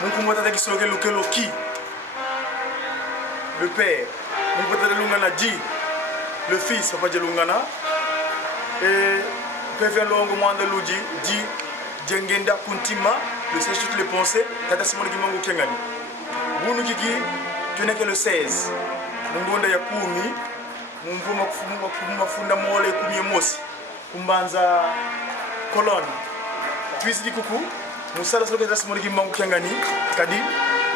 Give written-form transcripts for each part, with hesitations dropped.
Mungu mwata kisoge lukelo ki. Le père. Mungu mwata lungana di. Le fils papa jelungana. Et Père Longo mwanda luji di jengenda kuntima le sage toutes les pensées tata simoni kimangu kengani. Bunu kiki tuneke le 16. Mungonda ya 10 mumvuma kufuma funda mole 10 mosi. Kumbanza colonne. Puis di kuku musala solo tata simoni kimangu kengani kadi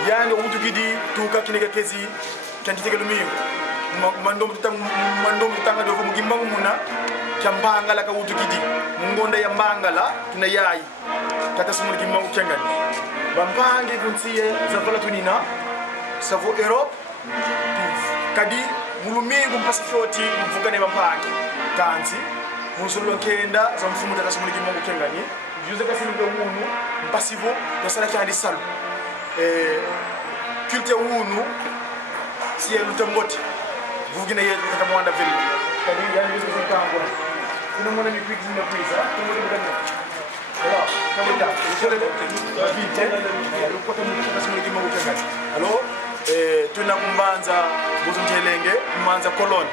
yanga utu kidi tuka kineka kezi kantiteke lumiyo. Mandomu tanga dovo mugimbangu muna kyambanga la kawutu kidi mungonda ya mbangala tuna yayi kata sumul gimbangu kyangani bampange kunsiye zavala tunina savo Europe kadi mulumingu mpasi fyoti mvugane bampange kanzi musolo kenda za mfumu tata sumul gimbangu kyangani juze kasini be wunu mpasivo yosala kyandi salu culte wunu siye lutambote vugina yetu kata mwanda veli kadi yani yuzo kangwa kuna mwana ni quick zina pesa kuna mwana mdani alors kama da ile vite lokota mtu nasema ngima ukangani alors tuna kumbanza buzuntelenge kumbanza colonne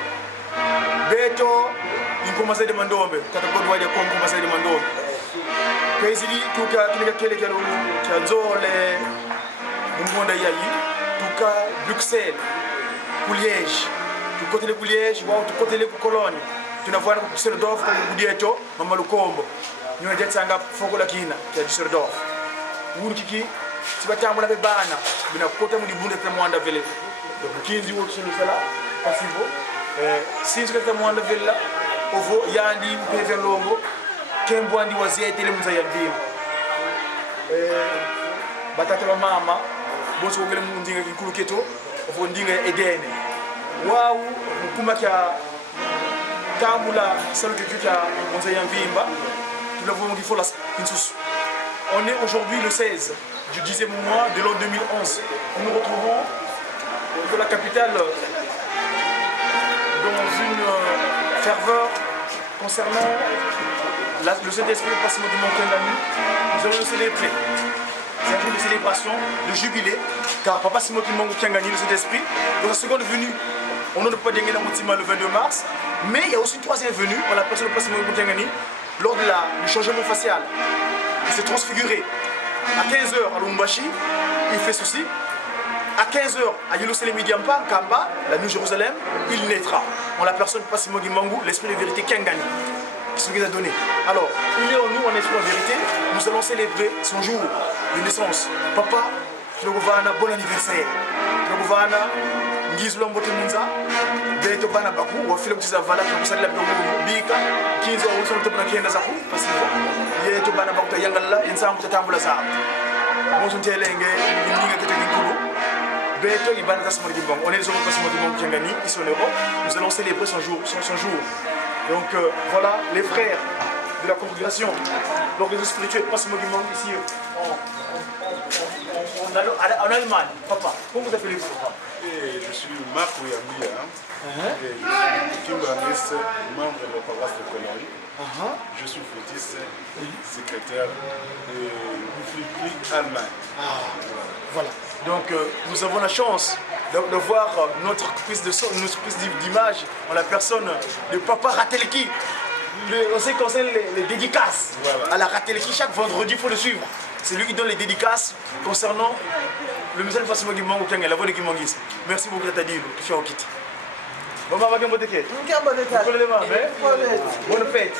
beto ingoma zaidi mandombe tata god waje kwa ngoma zaidi mandombe kwezili tuka tunika kele kele cha nzole mungonda yayi tuka Bruxelles ku Liège du côté de Liège ou du côté de Cologne tunavoa ku Düsseldorf kwa Budieto mama Lukombo nyo jetsanga fokola kina ya Düsseldorf nguru kiki sibatambula be bana bina kota mu dibunde te mwanda vele donc 15 wotu sunu sala pasivo sinzo ka mwanda vela ovo yandi Père Longo kembo andi wazete le mza yandim batata ba mama boso ngele mu ndinga kikulu keto ovo ndinga edene waouh mukuma kya tambula salut que tu as monté un vimba tu l'as vu qu'il faut la insus. On est aujourd'hui le 16 du 10e mois de l'an 2011. Nous nous retrouvons de la capitale dans une ferveur concernant le Saint-Esprit au passement du Mont Kengani. Nous allons le célébrer. C'est un jour de célébration, de jubilé, car Papa Simon Kimangu Kengani, le Saint-Esprit, dans sa seconde venue, on ne peut pas dégainer le 22 mars, mais il y a aussi une troisième venue, on l'appelle le Papa Simon Kimangu lors du changement facial. Il s'est transfiguré. À 15h à Lumbashi, il fait ceci. À 15h à Yerushalayim Midiampa, Kamba, la New Jérusalem, il naîtra. On l'aperçoit Papa Simon Kimangu, l'esprit de vérité Kengani. Ce qu'il a donné. Alors, il est en nous en esprit en vérité, nous allons célébrer son jour de naissance. Papa, je le gouverne, bon anniversaire. Je le gouverne, Ngizlo Mbote Munza, Beto Bana Baku, ou Philip Tizavala, qui a posé la Béou, Bika, 15 ans, on se retrouve dans le Zaku, parce que Yeto Bana Baku, Yangala, et Sam Tambula Zab. Bon, on tient l'engue, il n'y a que des coulots. Beto, il banne Tasman Gimbang. On est les autres Tasman Gimbang Kiangani, ils sont en Europe. Nous allons célébrer son jour. Donc voilà les frères de la congrégation, l'organisation spirituelle, pas ce monument ici en Allemagne. Papa, comment vous appelez-vous, papa? Je suis Marc Ouyamia, et je suis Kimbaniste, membre de la paroisse de Cologne. Je suis flûtiste, secrétaire du Flûte Allemagne. Voilà. Donc nous avons la chance de voir notre prise d'image en la personne de Papa Ratelki. On sait qu'on sait les dédicaces à la Ratelki. Chaque vendredi, il faut le suivre. C'est lui qui donne les dédicaces concernant le message de Fassimo Gimangu Kenge, la voix de Kimangis. Merci beaucoup, Tadil, qui fait au kit. Bonne fête.